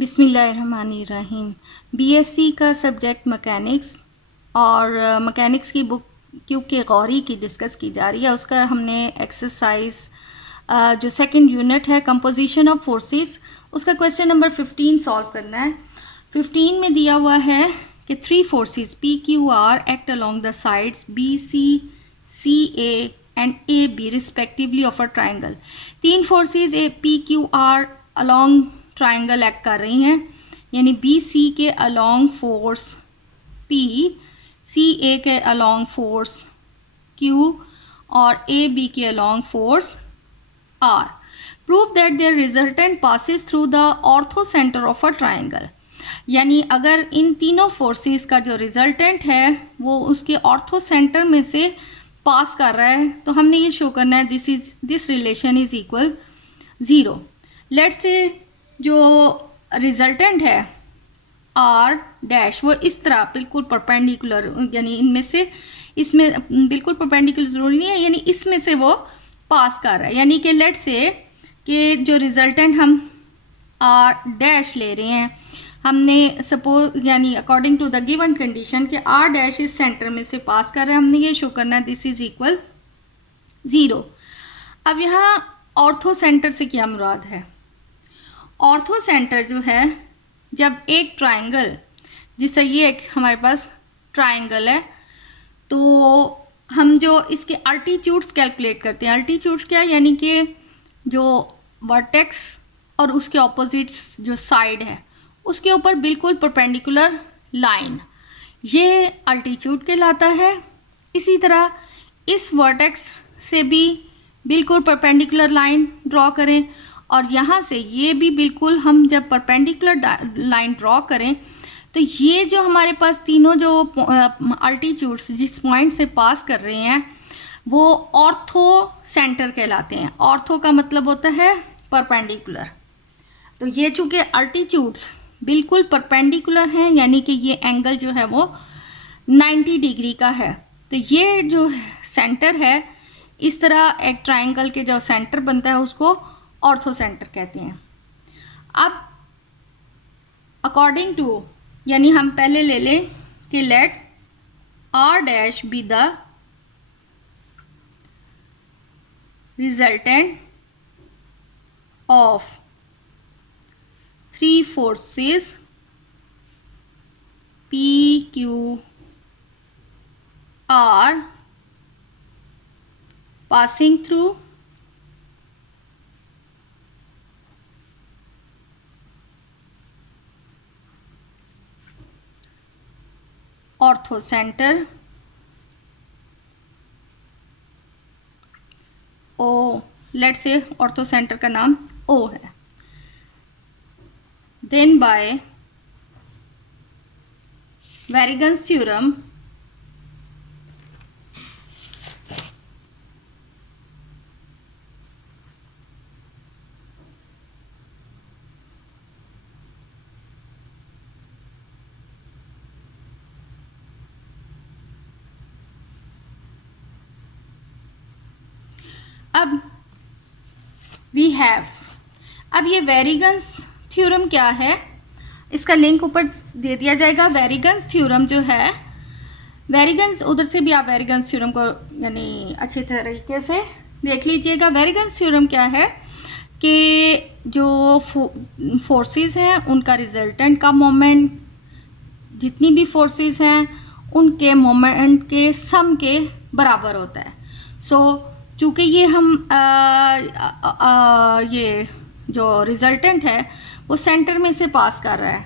बिस्मिल्लाहिर्रहमानिर्रहीम। बीएससी का subject mechanics और मैकेनिक्स की बुक क्योंकि गौरी की डिस्कस की जा रही है, उसका हमने एक्सरसाइज जो सेकंड यूनिट है कंपोजिशन ऑफ फोर्सेस, उसका क्वेश्चन नंबर 15 सॉल्व करना है। 15 में दिया हुआ है कि 3 forces P Q R act along the sides B C A and A B respectively of a triangle. 3 forces A P Q R along triangle act कर रही हैं, यानी बी सी के along force P, C A के along force Q और A B के along force R. Prove that their resultant passes through the orthocentre of a triangle. यानी अगर इन तीनों फोर्सेस का जो रिजल्टेंट है वो उसके ऑर्थो सेंटर में से पास कर रहा है, तो हमने ये शो करना है this relation is equal 0। Let's say जो रिजल्टेंट है आर डैश वो इस तरह बिल्कुल परपेंडिकुलर, यानी इनमें से इसमें बिल्कुल परपेंडिकुलर जरूरी नहीं है, यानी इसमें से वो पास कर रहा है। यानी कि लेट से कि जो रिजल्टेंट हम आर डैश ले रहे हैं, हमने सपोज यानी according to the given condition कि आर डैश इस सेंटर में से पास कर रहा है, हमने ये शो करना है दिस इज इक्वल 0। अब यहाँ ऑर्थो सेंटर से क्या मुराद है? ऑर्थो सेंटर जो है, जब एक ट्राइंगल, जिससे ये एक हमारे पास ट्राइंगल है, तो हम जो इसके अल्टीट्यूड्स कैलकुलेट करते हैं। अल्टीट्यूड्स क्या, यानी कि जो वर्टेक्स और उसके ऑपोजिट्स जो साइड है उसके ऊपर बिल्कुल परपेंडिकुलर लाइन, ये अल्टीट्यूड कहलाता है। इसी तरह इस वर्टेक्स से भी बिल्कुल परपेंडिकुलर लाइन ड्रॉ करें, और यहाँ से ये भी बिल्कुल हम जब परपेंडिकुलर लाइन ड्रॉ करें तो ये जो हमारे पास तीनों जो अल्टीट्यूड्स जिस पॉइंट से पास कर रहे हैं वो ऑर्थो सेंटर कहलाते हैं। ऑर्थो का मतलब होता है परपेंडिकुलर। तो ये चूँकि अल्टीट्यूड्स बिल्कुल परपेंडिकुलर हैं, यानी कि ये एंगल जो है वो 90 डिग्री का है, तो ये जो सेंटर है, इस तरह एक ट्राइंगल के जो सेंटर बनता है उसको ऑर्थो सेंटर कहते हैं। अब अकॉर्डिंग टू, यानी हम पहले ले लें कि let R dash be the resultant of 3 forces P Q R passing through orthocentre O, let say orthocentre का नाम ओ है, देन बाय वेरिगन्स थ्योरम अब वी हैव, अब ये वेरिगन्स थ्योरम क्या है, इसका लिंक ऊपर दे दिया जाएगा। वेरिगन्स थ्योरम जो है, वेरिगन्स उधर से भी आप वेरिगन्स थ्योरम को यानी अच्छे तरीके से देख लीजिएगा। वेरिगन्स थ्योरम क्या है कि जो फोर्सेस हैं उनका रिजल्टेंट का मोमेंट, जितनी भी फोर्सेस हैं उनके मोमेंट के सम के बराबर होता है। चूँकि ये हम ये जो रिजल्टेंट है वो सेंटर में से पास कर रहा है,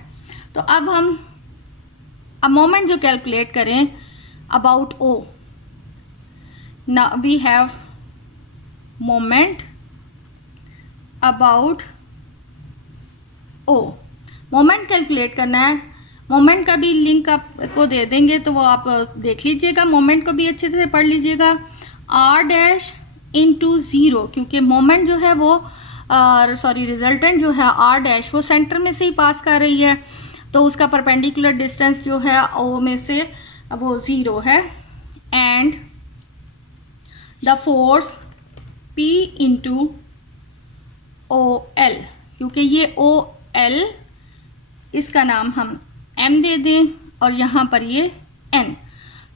तो अब हम मोमेंट जो कैलकुलेट करें अबाउट ओ, ना we have moment about O. Moment calculate करना है, मोमेंट का भी लिंक आपको दे देंगे तो वो आप देख लीजिएगा, मोमेंट को भी अच्छे से पढ़ लीजिएगा। आर डैश इंटू 0, क्योंकि मोमेंट जो है वो रिजल्टेंट जो है आर डैश वो सेंटर में से ही पास कर रही है, तो उसका परपेंडिकुलर डिस्टेंस जो है ओ में से वो 0 है। And the force P into O L, क्योंकि ये ओ एल इसका नाम हम m दे दें और यहाँ पर ये n।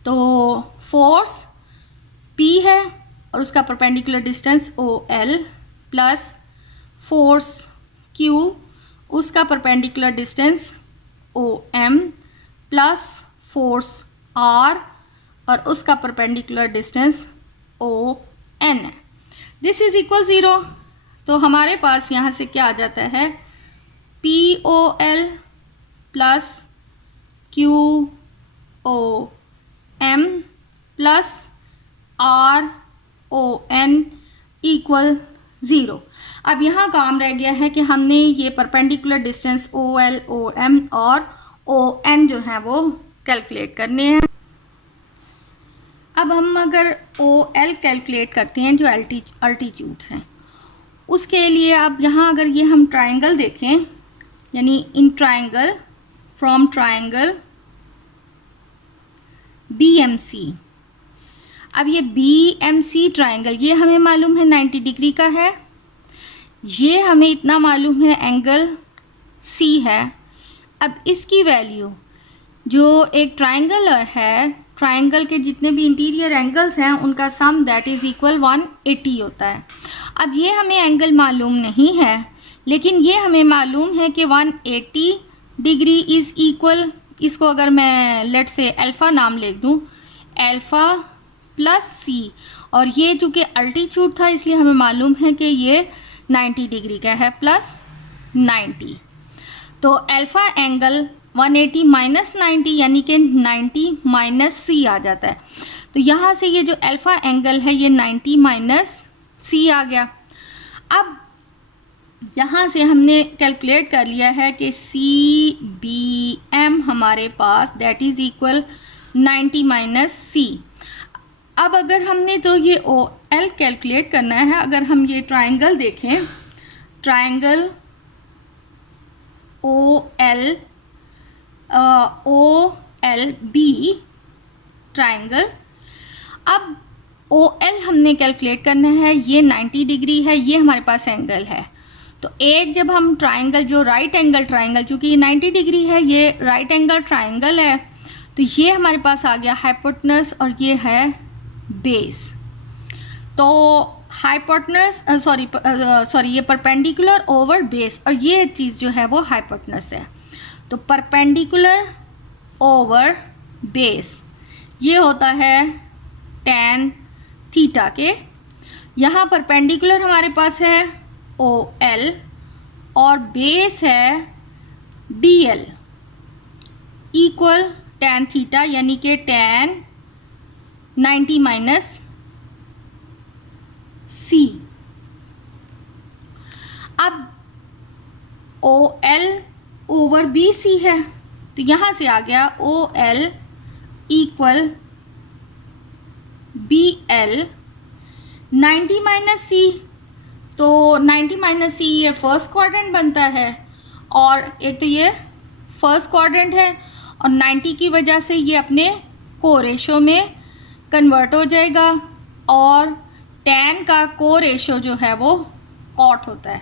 तो फोर्स P है और उसका perpendicular distance OL plus force Q, उसका perpendicular distance OM plus force R और उसका परपेंडिकुलर डिस्टेंस ON है। This is equal 0। तो हमारे पास यहाँ से क्या आ जाता है, POL plus QOM plus RON equal 0। अब यहाँ काम रह गया है कि हमने ये परपेंडिकुलर डिस्टेंस OL, OM और ON जो है वो कैलकुलेट करने हैं। अब हम अगर OL कैलकुलेट करते हैं जो अल्टीट्यूड्स हैं, उसके लिए अब यहाँ अगर ये हम ट्रायंगल देखें, यानी in triangle from triangle BMC। अब ये BMC ट्रायंगल ये हमें मालूम है 90 डिग्री का है, ये हमें इतना मालूम है एंगल C है। अब इसकी वैल्यू जो एक ट्रायंगल है, ट्रायंगल के जितने भी इंटीरियर एंगल्स हैं उनका सम दैट इज़ इक्वल 180 होता है। अब ये हमें एंगल मालूम नहीं है, लेकिन ये हमें मालूम है कि 180 डिग्री इज़ इक्वल, इसको अगर मैं लेट से अल्फ़ा नाम लिख दूँ, अल्फ़ा प्लस C, और ये चूँकि अल्टीट्यूड था इसलिए हमें मालूम है कि ये 90 डिग्री का है प्लस 90। तो अल्फ़ा एंगल 180 माइनस 90 यानी कि 90 माइनस C आ जाता है। तो यहाँ से ये जो अल्फ़ा एंगल है ये 90 माइनस C आ गया। अब यहाँ से हमने कैलकुलेट कर लिया है कि CBM हमारे पास that is equal 90 minus C। अब अगर हमने तो ये OL कैलकुलेट करना है, अगर हम ये ट्रायंगल देखें, ट्रायंगल OLB ट्रायंगल, अब OL हमने कैलकुलेट करना है, ये 90 डिग्री है, ये हमारे पास एंगल है। तो एक जब हम ट्रायंगल जो राइट एंगल ट्रायंगल, चूँकि ये 90 डिग्री है, ये राइट एंगल ट्रायंगल है, तो ये हमारे पास आ गया हाइपोटेनस और ये है बेस। तो हाइपोटेनस सॉरी ये परपेंडिकुलर ओवर बेस और ये चीज़ जो है वो हाइपोटेनस है। तो परपेंडिकुलर ओवर बेस ये होता है tan थीटा के। यहाँ परपेंडिकुलर हमारे पास है OL और बेस है BL इक्वल tan थीटा यानी कि tan 90 माइनस C। अब OL ओवर BC है, तो यहाँ से आ गया OL equal BL 90 minus C। तो 90 माइनस C ये फर्स्ट क्वाड्रेंट बनता है और एक तो ये फर्स्ट क्वाड्रेंट है और 90 की वजह से ये अपने कोरेशो में कन्वर्ट हो जाएगा और tan का कोरेशो जो है वो कॉट होता है।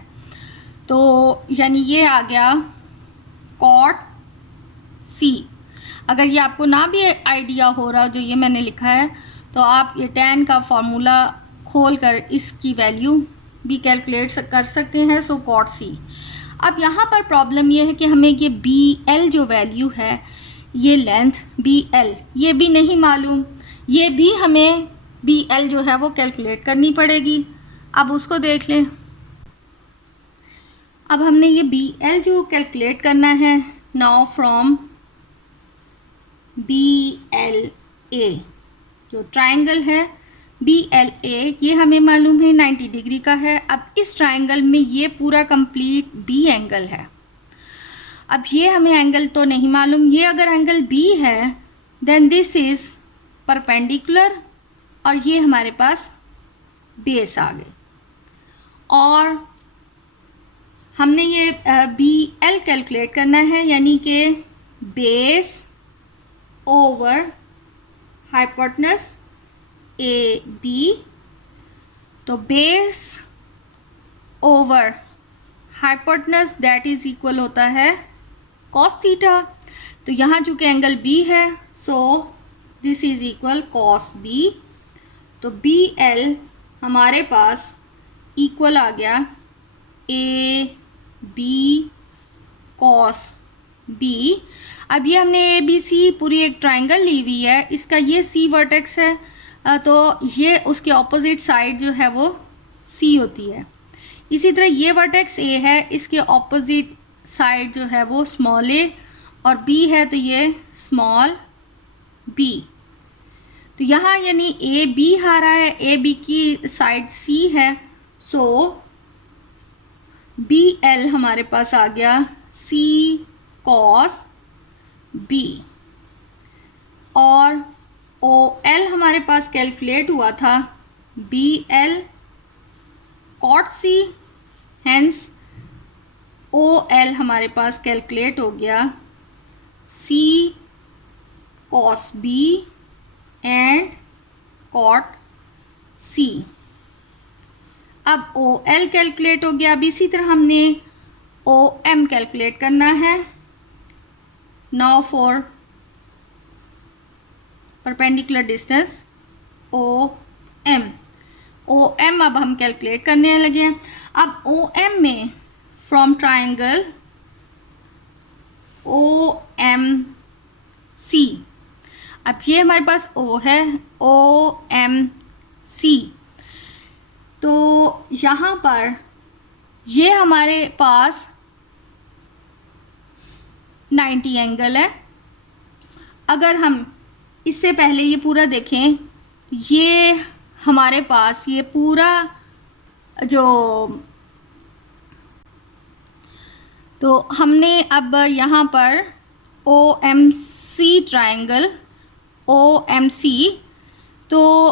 तो यानी ये आ गया कॉट C। अगर ये आपको ना भी आइडिया हो रहा जो ये मैंने लिखा है, तो आप ये tan का फॉर्मूला खोल कर इसकी वैल्यू भी कैलकुलेट कर सकते हैं। सो कॉट C। अब यहाँ पर प्रॉब्लम ये है कि हमें ये BL जो वैल्यू है, ये लेंथ BL ये भी नहीं मालूम, ये भी हमें BL जो है वो कैलकुलेट करनी पड़ेगी। अब उसको देख लें। अब हमने ये BL जो कैलकुलेट करना है, नाउ फ्रॉम BLA जो ट्रायंगल है BLA ये हमें मालूम है 90 डिग्री का है। अब इस ट्रायंगल में ये पूरा कंप्लीट B एंगल है। अब ये हमें एंगल तो नहीं मालूम, ये अगर एंगल B है देन दिस इज़ परपेंडिकुलर और ये हमारे पास बेस आ गई और हमने ये BL कैलकुलेट करना है यानी कि बेस ओवर हाइपोटेनस AB। तो base over hypotenuse that is equal होता है कॉस थीटा। तो यहाँ चूँकि एंगल बी है, so this is equal cos B. तो बी एल हमारे पास इक्वल आ गया ए बी कॉस बी। अब ये हमने ए बी सी पूरी एक ट्राइंगल ली हुई है, इसका ये सी वर्टेक्स है, तो ये उसके ऑपोजिट साइड जो है वो सी होती है। इसी तरह ये वर्टेक्स ए है, इसके ऑपोजिट साइड जो है वो स्मॉल ए, और बी है तो ये स्मॉल बी। तो यहाँ यानी ए बी आ रहा है, ए बी की साइड सी है, सो बी एल हमारे पास आ गया सी कॉस बी। और ओ एल हमारे पास कैलकुलेट हुआ था B L cot C, hence O L हमारे पास कैलकुलेट हो गया C cos B and cot C. अब ओ एल कैलकुलेट हो गया। अब इसी तरह हमने ओ एम कैलकुलेट करना है। Now for perpendicular distance O M. O M अब हम कैलकुलेट करने लगे हैं। अब ओ एम में from triangle O M C, अब ये हमारे पास ओ है, ओ एम सी, तो यहाँ पर ये हमारे पास 90 एंगल है। अगर हम इससे पहले ये पूरा देखें, ये हमारे पास ये पूरा जो, तो हमने अब यहाँ पर O M C triangle O M C, तो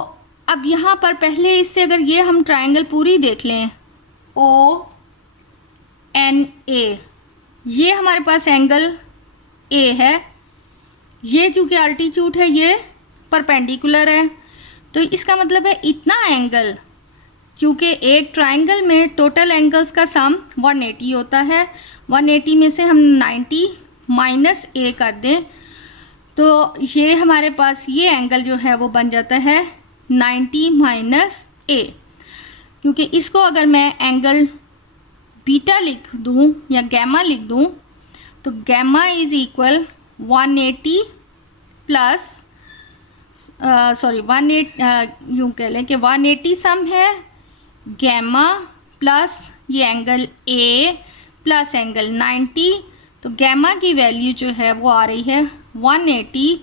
अब यहाँ पर पहले इससे अगर ये हम ट्राइंगल पूरी देख लें, ओ एन ए, ये हमारे पास एंगल ए है, ये चूँकि अल्टीट्यूड है ये परपेंडिकुलर है, तो इसका मतलब है इतना एंगल, चूँकि एक ट्राइंगल में टोटल एंगल्स का सम 180 होता है, 180 में से हम 90 माइनस ए कर दें तो ये हमारे पास ये एंगल जो है वो बन जाता है 90 माइनस ए। क्योंकि इसको अगर मैं एंगल बीटा लिख दूं या गैमा लिख दूं तो gamma is equal 180 plus sorry 180 यूँ कह लें कि 180 सम है गैमा प्लस ये एंगल ए प्लस एंगल 90, तो गैमा की वैल्यू जो है वो आ रही है 180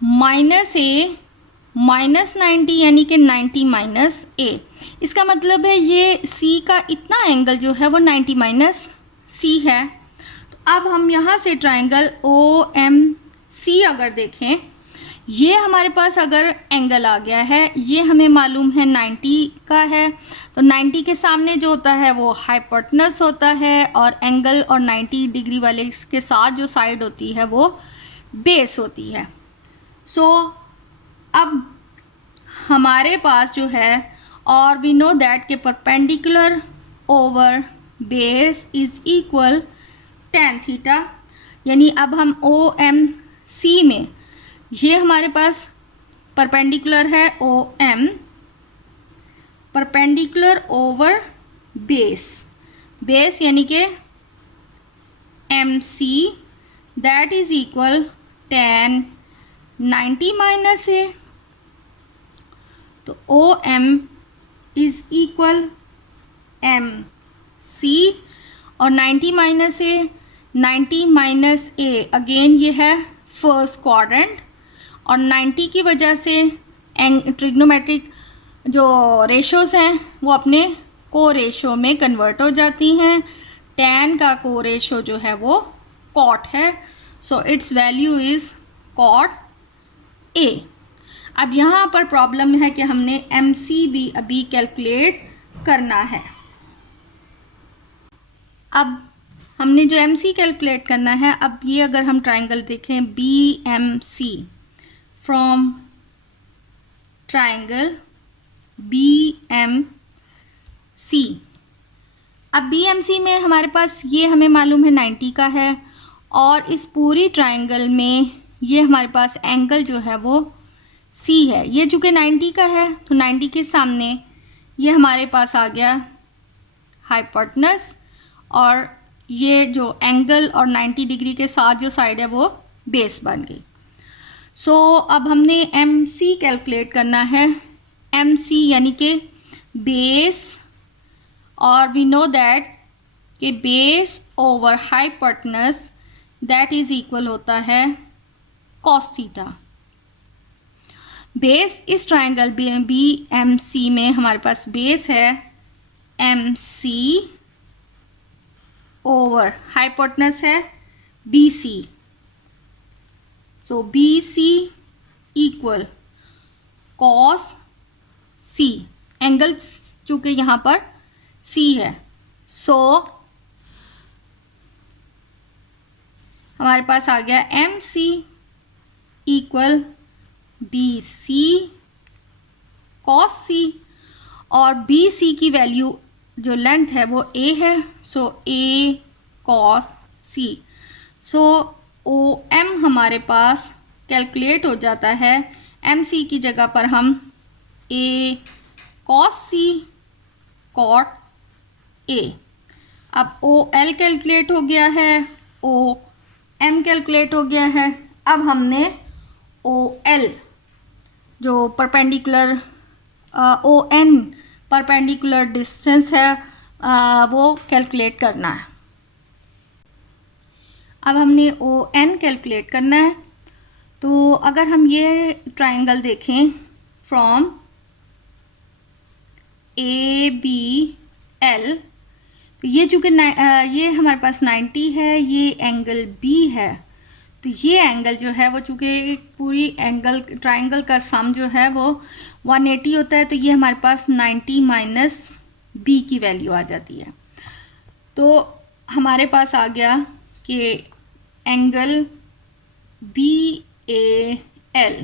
माइनस ए माइनस 90 यानी कि 90 माइनस ए। इसका मतलब है ये सी का इतना एंगल जो है वो 90 माइनस सी है। तो अब हम यहाँ से ट्राइंगल ओ एम सी अगर देखें, ये हमारे पास अगर एंगल आ गया है, ये हमें मालूम है 90 का है, तो 90 के सामने जो होता है वो हाइपोटेनस होता है और एंगल और 90 डिग्री वाले के साथ जो साइड होती है वो बेस होती है। सो अब हमारे पास जो है, और वी नो दैट के perpendicular over base is equal tan theta, यानी अब हम ओ एम सी में ये हमारे पास परपेंडिकुलर है O M, perpendicular over base, base यानी कि M C that is equal tan 90 minus A, तो O M is equal M C और 90 minus A, 90 minus A again ये है फर्स्ट क्वाड्रेंट, और 90 की वजह से ट्रिग्नोमेट्रिक जो रेशोज़ हैं वो अपने को रेशो में कन्वर्ट हो जाती हैं। tan का को रेशो जो है वो cot है, so it's value is cot a। अब यहाँ पर प्रॉब्लम है कि हमने एम सी भी अभी कैलकुलेट करना है। अब हमने जो एम सी कैलकुलेट करना है, अब ये अगर हम ट्राइंगल देखें B M C, from triangle B M C, अब BMC में हमारे पास ये हमें मालूम है 90 का है, और इस पूरी ट्रायंगल में ये हमारे पास एंगल जो है वो C है। ये चूँकि 90 का है तो 90 के सामने ये हमारे पास आ गया हाइपोटेनस, और ये जो एंगल और 90 डिग्री के साथ जो साइड है वो बेस बन गई। सो अब हमने MC कैलकुलेट करना है। MC यानी कि बेस, और वी नो दैट कि base over hypotenuse that is equal होता है कॉस थीटा। बेस इस ट्रायंगल BMC में हमारे पास बेस है MC ओवर हाइपोटेनस है BC। सो BC equal cos C, angle चूँकि यहाँ पर C है, सो हमारे पास आ गया MC equal BC cos C, और BC की वैल्यू जो लेंथ है वो A है, सो A cos C। So OM हमारे पास कैलकुलेट हो जाता है, MC की जगह पर हम A cos C cot A। अब OL कैलकुलेट हो गया है, OM कैलकुलेट हो गया है। अब हमने OL जो परपेंडिकुलर ON परपेंडिकुलर डिस्टेंस है वो कैलकुलेट करना है। अब हमने ON कैलकुलेट करना है। तो अगर हम ये ट्रायंगल देखें फ्रॉम ABL, तो ये चूँकि ये हमारे पास 90 है, ये एंगल B है, तो ये एंगल जो है वो चूँकि पूरी एंगल ट्रायंगल का सम जो है वो 180 होता है, तो ये हमारे पास 90 माइनस B की वैल्यू आ जाती है। तो हमारे पास आ गया कि एंगल BAL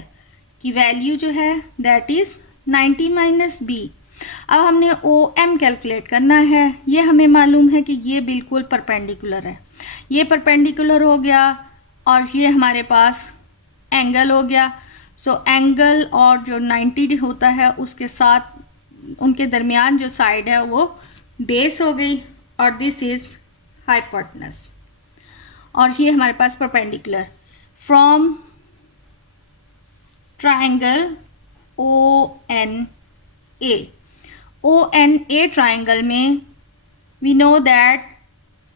की वैल्यू जो है दैट इज़ 90 माइनस B। अब हमने OM कैलकुलेट करना है। ये हमें मालूम है कि ये बिल्कुल परपेंडिकुलर है, ये परपेंडिकुलर हो गया और ये हमारे पास एंगल हो गया। सो एंगल और जो 90 होता है उसके साथ उनके दरमियान जो साइड है वो बेस हो गई, और दिस इज़ हाइपोटेनस, और ये हमारे पास perpendicular from triangle ONA triangle में we know that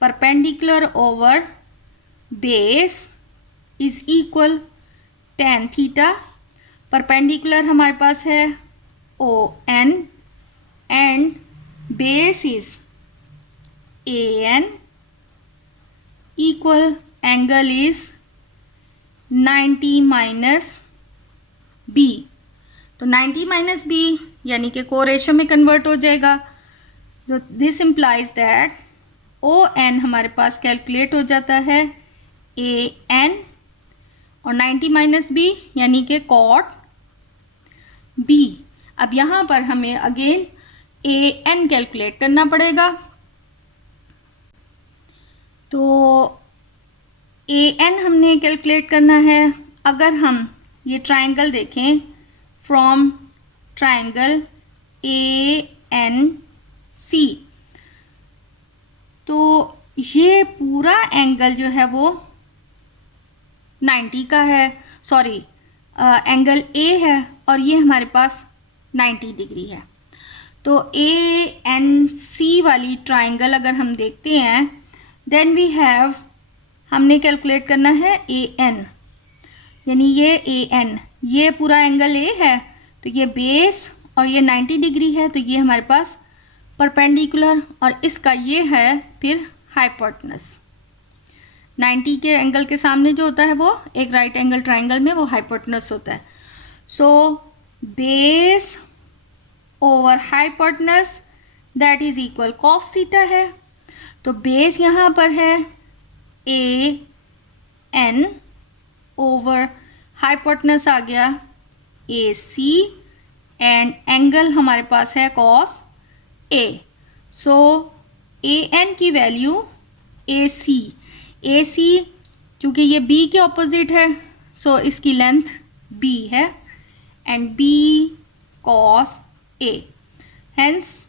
perpendicular over base is equal tan theta. Perpendicular हमारे पास है ON and base is AN equal angle is 90 minus B। तो 90 माइनस B यानी कि कोरेशो में कन्वर्ट हो जाएगा। तो दिस इम्प्लाइज दैट ON हमारे पास कैलकुलेट हो जाता है AN और 90 माइनस B यानी कि कॉट B। अब यहाँ पर हमें अगेन AN कैलकुलेट करना पड़ेगा। तो AN हमने कैलकुलेट करना है। अगर हम ये ट्रायंगल देखें फ्रॉम ट्रायंगल ANC, तो ये पूरा एंगल जो है वो 90 का है, सॉरी एंगल A है और ये हमारे पास 90 डिग्री है। तो ANC वाली ट्रायंगल अगर हम देखते हैं देन वी हैव, हमने कैलकुलेट करना है AN, यानी ये AN, ये पूरा एंगल A है, तो ये बेस और ये 90 डिग्री है, तो ये हमारे पास परपेंडिकुलर, और इसका ये है फिर हाइपोटेनस। 90 के एंगल के सामने जो होता है वो एक राइट एंगल ट्रायंगल में वो हाइपोटेनस होता है। So base over hypotenuse that is equal cos theta है। तो बेस यहाँ पर है AN ओवर हाइपोटेनस आ गया AC एंड एंगल हमारे पास है cos A। So A N की वैल्यू ए सी क्योंकि ये बी के ऑपोजिट है, सो इसकी लेंथ बी है, and B cos A. Hence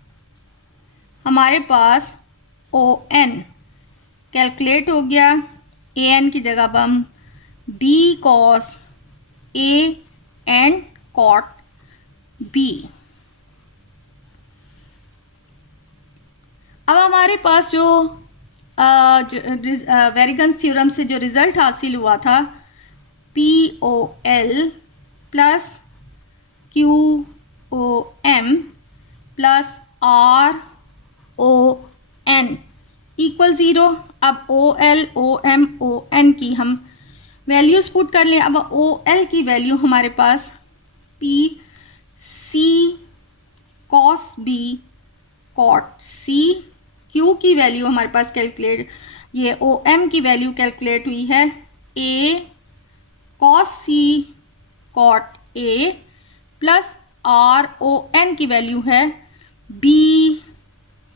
हमारे पास ओ एन कैलकुलेट हो गया। ए एन की जगह अब हम B cos A and cot B. अब हमारे पास जो वेरिगन्स थ्योरम से जो रिज़ल्ट हासिल हुआ था, P O L plus Q O M plus R O N equal zero. अब O L O M O N की हम वैल्यूज़ पुट कर लें। अब ओ एल की वैल्यू हमारे पास P C cos B cot C, Q की वैल्यू हमारे पास कैलकुलेट, ये ओ एम की वैल्यू कैलकुलेट हुई है A cos C cot A plus R O N की वैल्यू है B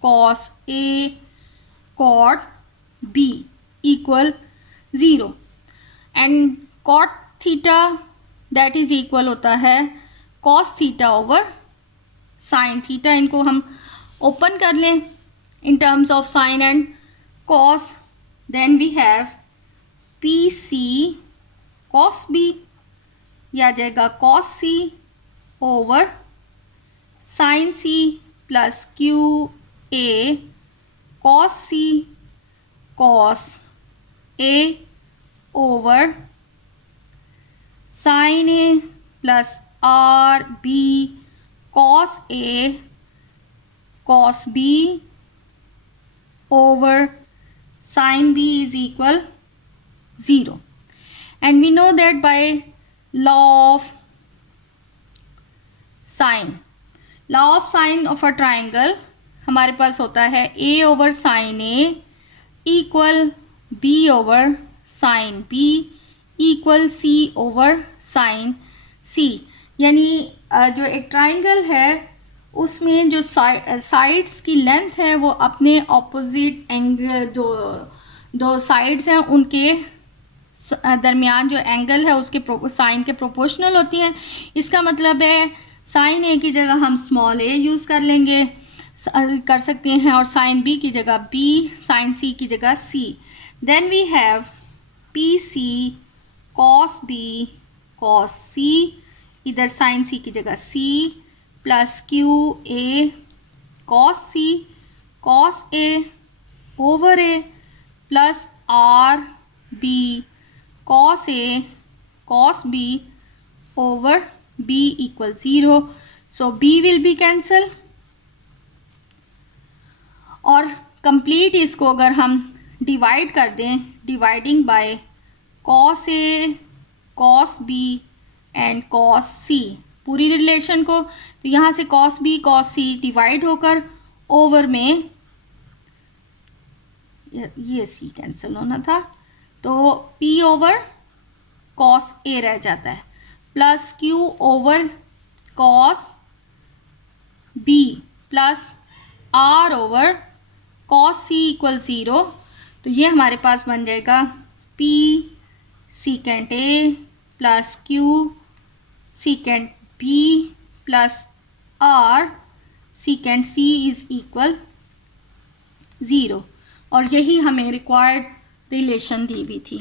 cos A cot B equal zero. And cot theta that is equal होता है cos theta over sine theta. इनको हम open कर लें in terms of sin and cos, then we have PC cos B, यह आ जाएगा cos C over sin C plus QA cos C cos A over sin A plus RB cos A cos B over sin B is equal 0. And we know that by law of sine of a triangle हमारे पास होता है a over sin A equal b over sin B equal c over sin C। यानी जो एक triangle है उसमें जो sides की लेंथ है वो अपने ऑपोजिट एंगल, जो दो साइड्स हैं उनके दरमियान जो एंगल है उसके साइन के प्रोपोर्शनल होती हैं। इसका मतलब है साइन ए की जगह हम स्मॉल ए यूज़ कर सकते हैं और साइन बी की जगह बी, साइन सी की जगह C. Then we have P C cos B cos C, इधर साइन सी की जगह C, plus Q A cos C cos A over A plus R B cos A cos B over B equal zero. So B will be cancel और complete इसको अगर हम divide कर दें, dividing by cos A cos B and cos C, पूरी relation को, तो यहाँ से कॉस बी कॉस सी डिवाइड होकर ओवर में ये सी कैंसिल होना था, तो पी ओवर कॉस ए रह जाता है, plus Q over cos B plus R over cos C equal zero. तो ये हमारे पास बन जाएगा P secant A plus Q secant B plus R secant C is equal zero. और यही हमें रिक्वायर्ड रिलेशन दी हुई थी।